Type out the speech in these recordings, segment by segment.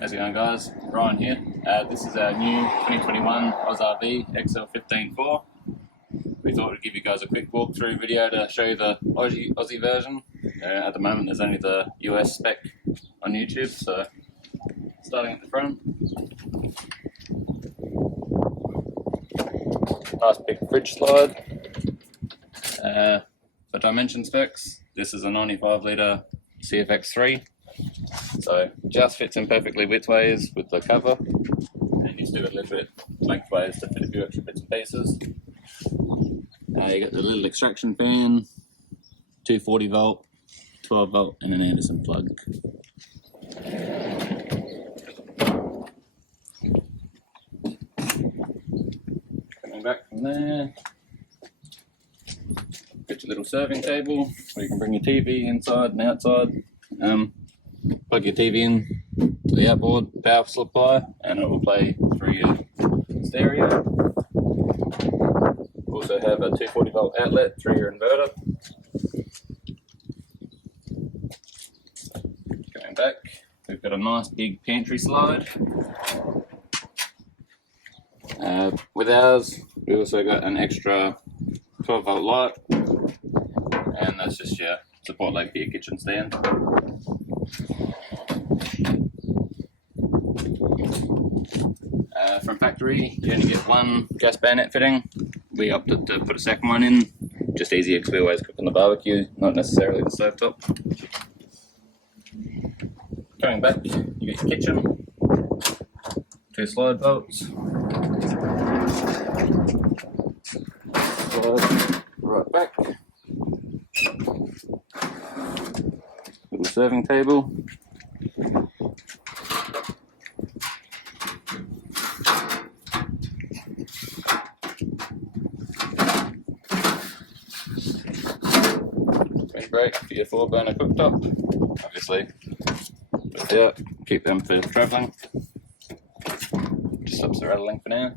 How's it going, guys? Ryan here. This is our new 2021 Ausrv XL15-4. We thought we'd give you guys a quick walkthrough video to show you the Aussie version. At the moment there's only the US spec on YouTube, so starting at the front. Nice big fridge slide. For dimension specs, this is a 95 litre CFX3. So just fits in perfectly widthways with the cover, and you still got a little bit lengthways to fit a few extra bits and pieces. You got the little extraction fan, 240 volt, 12 volt, and an Anderson plug. Coming back from there, got your little serving table where you can bring your TV inside and outside. Plug your TV in to the outboard power supply and it will play through your stereo. Also have a 240 volt outlet through your inverter. Going back, we've got a nice big pantry slide. With ours, we also got an extra 12 volt light, and that's just your support leg for your kitchen stand. From factory, you only get one gas bayonet fitting. We opted to put a second one in, just easier because we always cook on the barbecue, not necessarily the stovetop. Going back, you get your kitchen, two slide bolts, slide right back, little serving table. Great for your 4-burner cooktop, obviously without, keep them for travelling, just stops the rattling for now.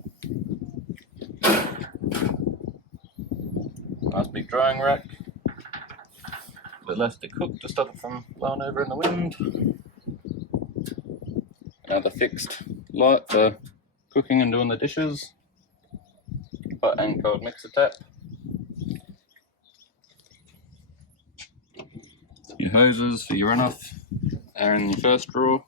Nice big drying rack, a bit less to cook to stop it from blowing over in the wind. Another fixed light for cooking and doing the dishes, hot and cold mixer tap. Your hoses for your runoff are in your first drawer.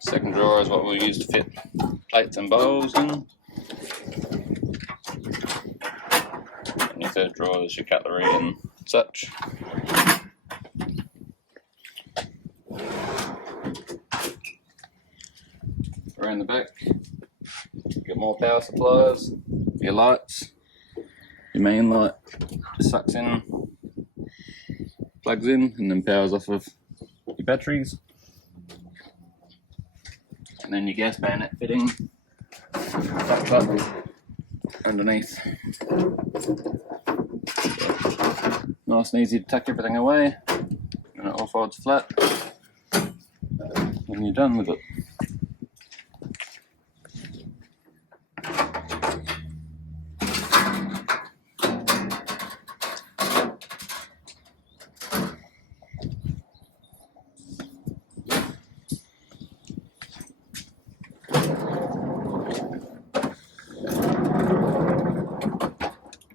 Second drawer is what we'll use to fit plates and bowls in. And your third drawer is your cutlery and such. Around the back, you get more power supplies, your lights. Your main light just sucks in, plugs in, and then powers off of your batteries. And then your gas bayonet fitting tucked up underneath. Nice and easy to tuck everything away, and it all folds flat when you're done with it.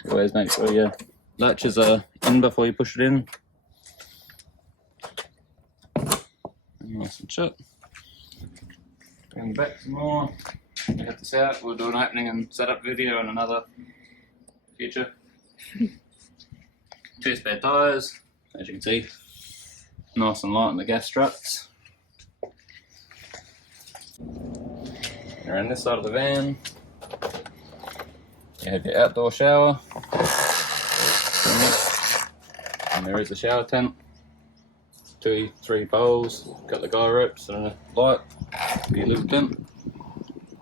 Always make sure your latches are in before you push it in. Nice and shut. Bring back some more. Get this out. We'll do an opening and setup video in another future. 2 spare tyres, as you can see. Nice and light on the gas struts. Around this side of the van, you have your outdoor shower, and there is a shower tent, 2-3 bowls, got the guy ropes and a light for your lubricant.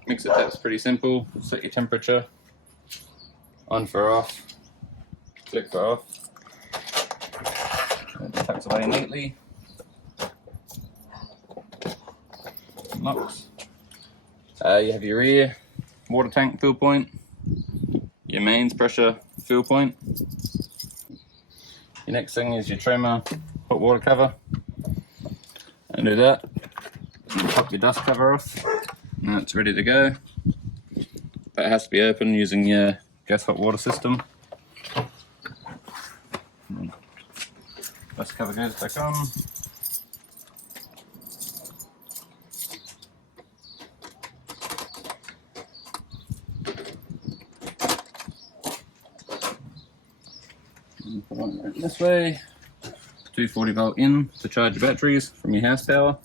Mixer tap's pretty simple, set your temperature, on for off, click for off, and it tucks away neatly, locks. You have your rear water tank fill point, your mains pressure fill point. Your next thing is your Trema hot water cover. And do that. And pop your dust cover off. Now it's ready to go. But it has to be open using your gas hot water system. Dust cover goes back on. Put on right this way. 240 volt in to charge your batteries from your house power.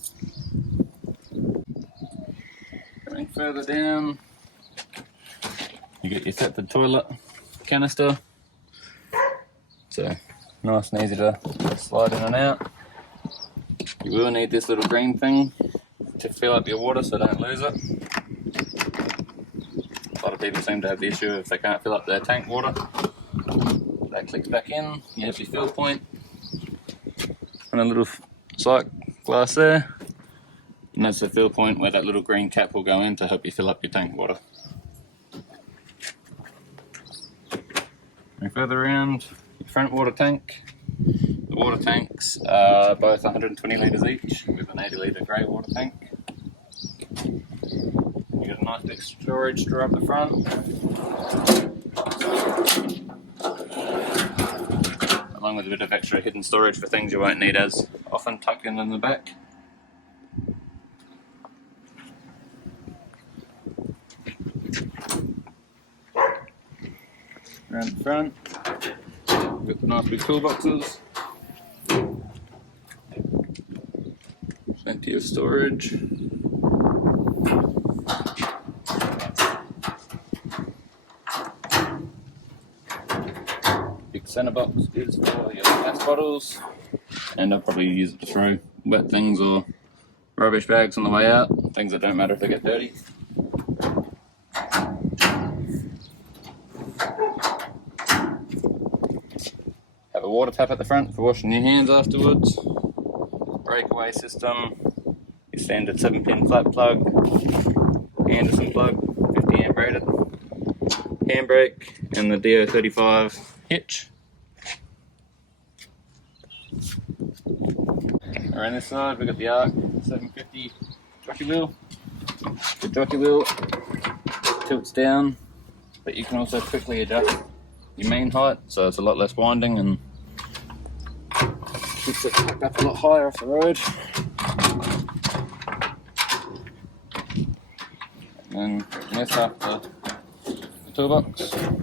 Going further down, you get your septic toilet canister. So nice and easy to slide in and out. You will need this little green thing to fill up your water so don't lose it. A lot of people seem to have the issue if they can't fill up their tank water. That clicks back in, you have your fill point and a little sight glass there, and that's the fill point where that little green cap will go in to help you fill up your tank water. And further around, your front water tank. The water tanks are both 120 litres each with an 80 litre grey water tank. You got a nice big storage drawer up the front, along with a bit of extra hidden storage for things you won't need as often tucked in the back. Around the front, we've got the nice big toolboxes, plenty of storage. Big centre box is for your gas bottles, and I'll probably use it to throw wet things or rubbish bags on the way out, things that don't matter if they get dirty. Have a water tap at the front for washing your hands afterwards. Breakaway system, your standard 7-pin flat plug, Anderson plug, 50 amp rated, handbrake, and the DO35 hitch. Around this side we've got the ARC 750 jockey wheel. The jockey wheel tilts down, but you can also quickly adjust your main height, so it's a lot less winding and keeps it packed up a lot higher off the road. And then lift up the toolbox, a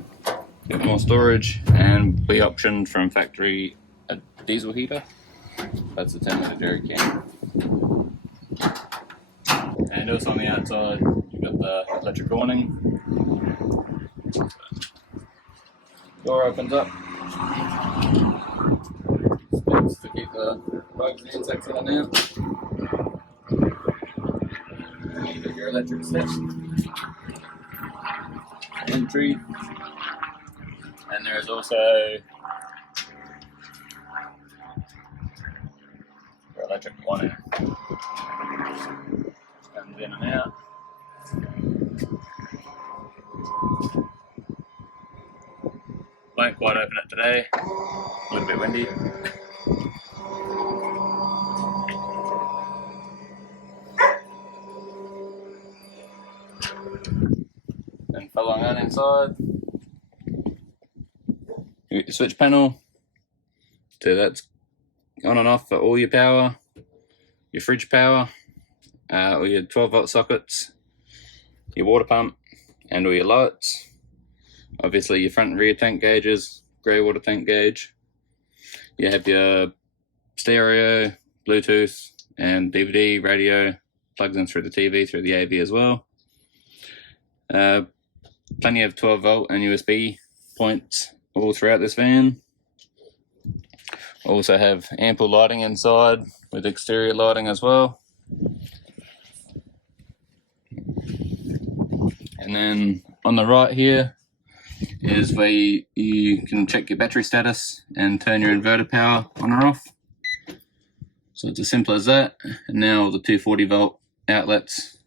bit more storage, and we optioned from factory a diesel heater. That's a 10-litre jerry can. And also on the outside, you've got the electric awning. Door opens up. Steps to keep the bugs and insects in and out. And you've got your electric steps. Entry. And there is also your electric awning. Comes in and out. Won't quite open it today, a little bit windy. And following on inside, you get your switch panel, so that's on and off for all your power, your fridge power, all your 12 volt sockets, your water pump, and all your lights. Obviously your front and rear tank gauges, grey water tank gauge. You have your stereo, Bluetooth, and DVD, radio, plugs in through the TV, through the AV as well. Plenty of 12 volt and USB points all throughout this van. Also have ample lighting inside with exterior lighting as well. And then on the right here is where you can check your battery status and turn your inverter power on or off. So it's as simple as that. And now the 240 volt outlets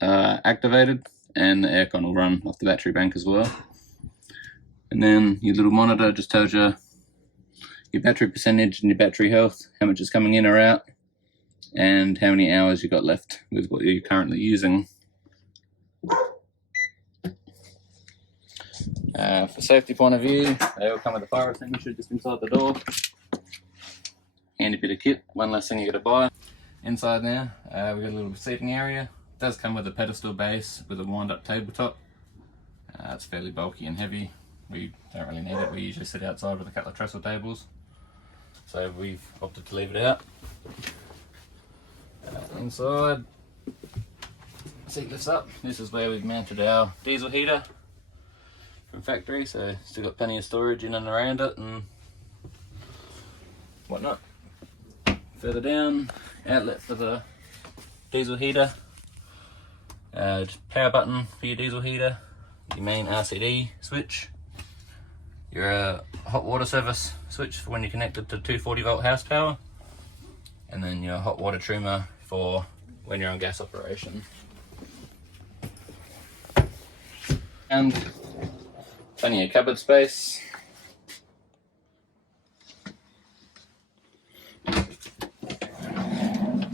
are activated, and the aircon will run off the battery bank as well. And then your little monitor just tells you your battery percentage and your battery health, how much is coming in or out. and how many hours you got left with what you're currently using. For safety point of view, they all come with a fire extinguisher just inside the door. Handy bit of kit, one less thing you got to buy. Inside now, we've got a little seating area. It does come with a pedestal base with a wind-up tabletop. It's fairly bulky and heavy. We don't really need it. We usually sit outside with a couple of trestle tables, so we've opted to leave it out. Inside, seat lifts up. This is where we've mounted our diesel heater from factory, so still got plenty of storage in and around it and whatnot. Further down, outlet for the diesel heater, just power button for your diesel heater, your main RCD switch, your hot water service switch for when you're connected to 240 volt house power, and then your hot water trimmer for when you're on gas operation. And plenty of cupboard space.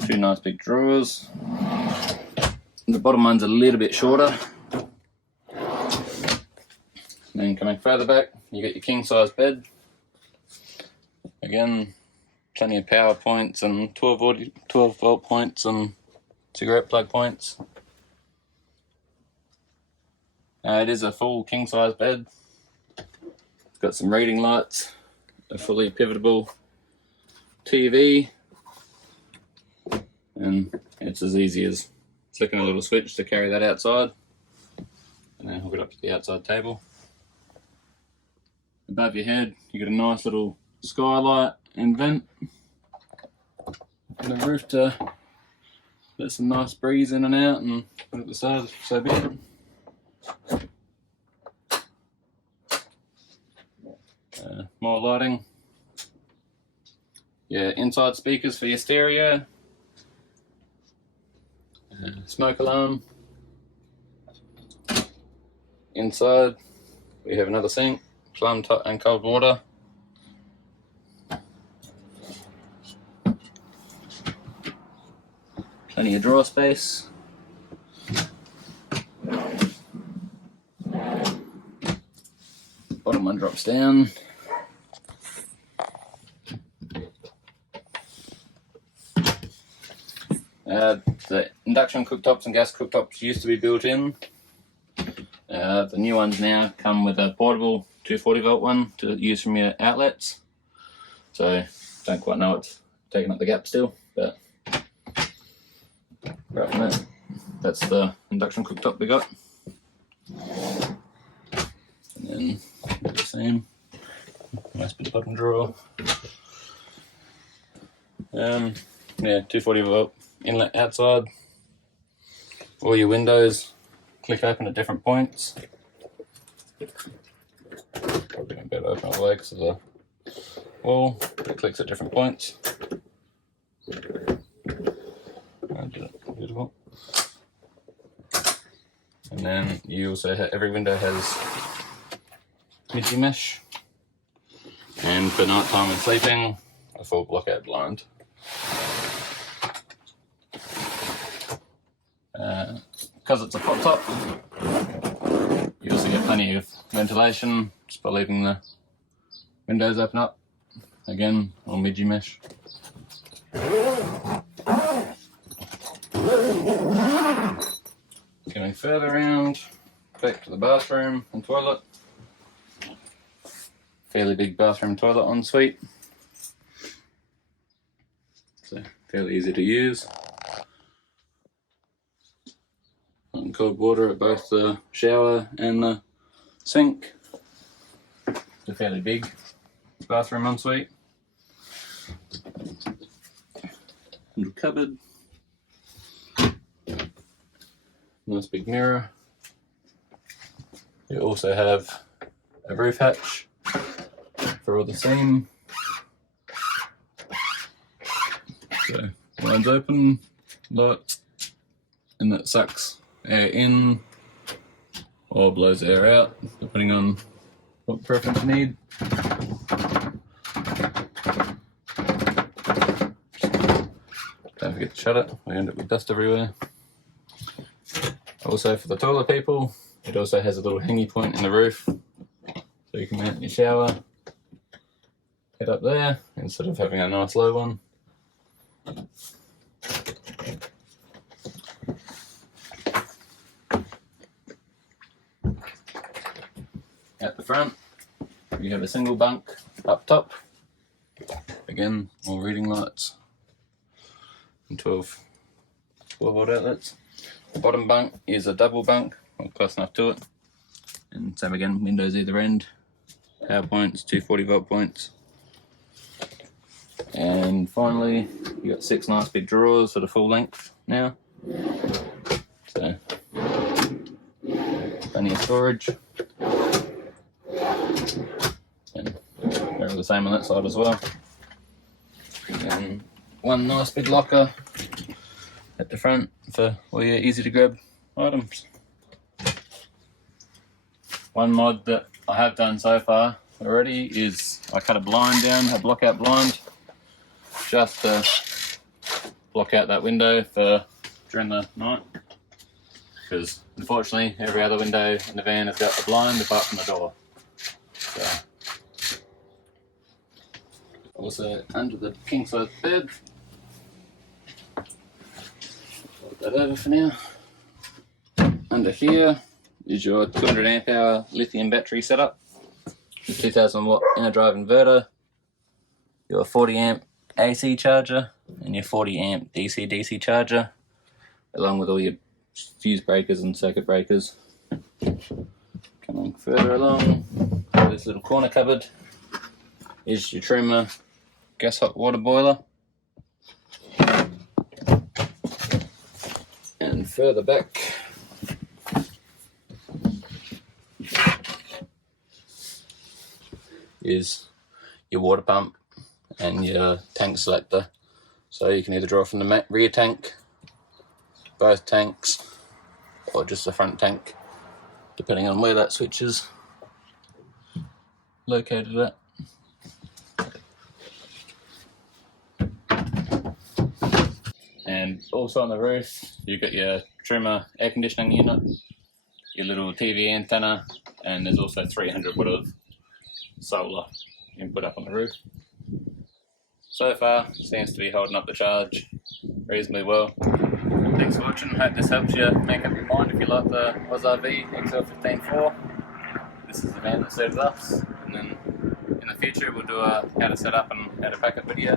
Two nice big drawers. The bottom one's a little bit shorter. Then coming further back, you get your king size bed. Again, plenty of power points and 12 volt points and cigarette plug points. It is a full king size bed. It's got some reading lights, a fully pivotable TV, and it's as easy as flicking a little switch to carry that outside and then hook it up to the outside table. Above your head you got a nice little skylight and vent and a roof to let some nice breeze in and out, and put it at the side so be it. More lighting. Yeah, inside speakers for your stereo. Smoke alarm. Inside we have another sink, plumb and cold water. Plenty of drawer space. Bottom one drops down. The induction cooktops and gas cooktops used to be built in. The new ones now come with a portable 240 volt one to use from your outlets. So don't quite know what's taking up the gap still, but right from that, that's the induction cooktop we got. And then the same, nice bit of bottom drawer. Yeah, 240 volt inlet outside. All your windows click open at different points. Probably going to be able to open all the way because of the wall, but it clicks at different points. Beautiful. And then you also have, every window has midgy mesh, and for night time and sleeping, a full blockout blind. Because it's a pop top, you also get plenty of ventilation just by leaving the windows open up. Again, all midgy mesh. Going further around, back to the bathroom and toilet. Fairly big bathroom toilet ensuite. So fairly easy to use. Hot and cold water at both the shower and the sink. It's a fairly big bathroom ensuite. Little cupboard. Nice big mirror. You also have a roof hatch for all the seam. So line's open, light, and that sucks air in or blows air out, depending on what preference you need. Don't forget to shut it, we end up with dust everywhere. Also for the taller people, it also has a little hanging point in the roof, so you can mount your shower head up there instead of having a nice low one. At the front, you have a single bunk up top. Again, more reading lights and 12 volt outlets. The bottom bunk is a double bunk, or close enough to it. And same again, windows either end. Power points, 240 volt points. And finally, you got 6 nice big drawers for the full length now. So, plenty of storage. And they're all the same on that side as well. And one nice big locker at the front for all your easy to grab items. One mod that I have done so far already is I cut a blind down, a block out blind, just to block out that window for during the night, because unfortunately every other window in the van has got a blind apart from the door. So, also under the king size bed, put that over for now. Under here is your 200 amp hour lithium battery setup, your 2000 watt inner drive inverter, your 40 amp AC charger, and your 40 amp DC charger, along with all your fuse breakers and circuit breakers. Coming further along, this little corner cupboard is your trimmer gas hot water boiler. And further back is your water pump and your tank selector. So you can either draw from the rear tank, both tanks, or just the front tank, depending on where that switch is located at. And also on the roof, you've got your trimmer air conditioning unit, your little TV antenna, and there's also 300 watt of solar you can put up on the roof. So far, seems to be holding up the charge reasonably well. Thanks for watching. Hope this helps you make up your mind if you like the Ausrv XL15-4. This is the van that suits us, and then in the future we'll do a how to set up and how to pack up video.